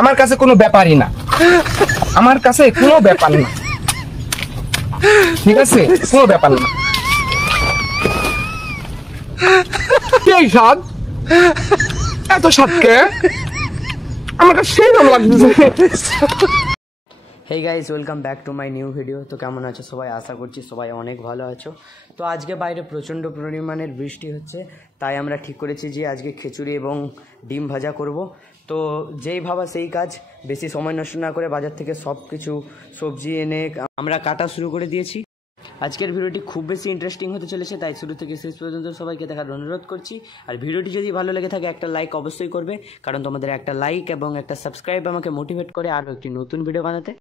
আমার কাছে কোনো ব্যাপারই না, আমার কাছে কোনো ব্যাপার না, ঠিক আছে? কোনো ব্যাপার না। এই স্বাদ, এত স্বাদকে আমার কাছে সেই রকম লাগছে। Hey guys, welcome back to my new video. তো কেমন আছো সবাই? আশা করছি সবাই অনেক ভালো আছো। তো আজকে বাইরে প্রচণ্ড পরিমাণের বৃষ্টি হচ্ছে, তাই আমরা ঠিক করেছি যে আজকে খিচুড়ি এবং ডিম ভাজা করব। তো যেই ভাবা সেই কাজ, বেশি সময় নষ্ট না করে বাজার থেকে সব কিছু সবজি এনে আমরা কাটা শুরু করে দিয়েছি। আজকের ভিডিওটি খুব বেশি ইন্টারেস্টিং হতে চলেছে, তাই শুরু থেকে শেষ পর্যন্ত সবাইকে দেখার অনুরোধ করছি। আর ভিডিওটি যদি ভালো লেগে থাকে একটা লাইক অবশ্যই করবে, কারণ তোমাদের একটা লাইক এবং একটা সাবস্ক্রাইব আমাকে মোটিভেট করে আরও একটি নতুন ভিডিও বানাতে।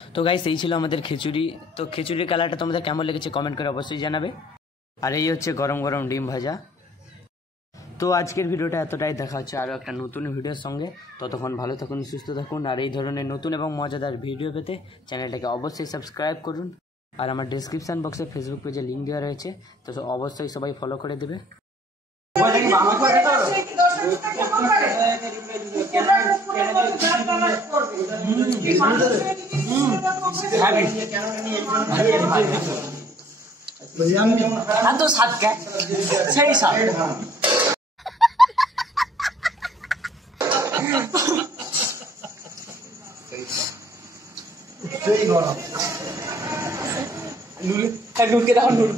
তো গাইস এই ছিল আমাদের খিচুড়ি। তো খিচুড়ির কালারটা তোমাদের কেমন লেগেছে কমেন্ট করে অবশ্যই জানাবে। আর এই হচ্ছে গরম গরম ডিম ভাজা। তো আজকের ভিডিওটা এতটাই, দেখা হচ্ছে আরও একটা নতুন ভিডিওর সঙ্গে। ততক্ষণ ভালো থাকুন, সুস্থ থাকুন। আর এই ধরনের নতুন এবং মজাদার ভিডিও পেতে চ্যানেলটাকে অবশ্যই সাবস্ক্রাইব করুন। আর আমার ডিসক্রিপশান বক্সে ফেসবুক পেজে লিঙ্ক দেওয়া রয়েছে, তো অবশ্যই সবাই ফলো করে দেবে। তো সাত সেই সাত লুটকে তখন লুট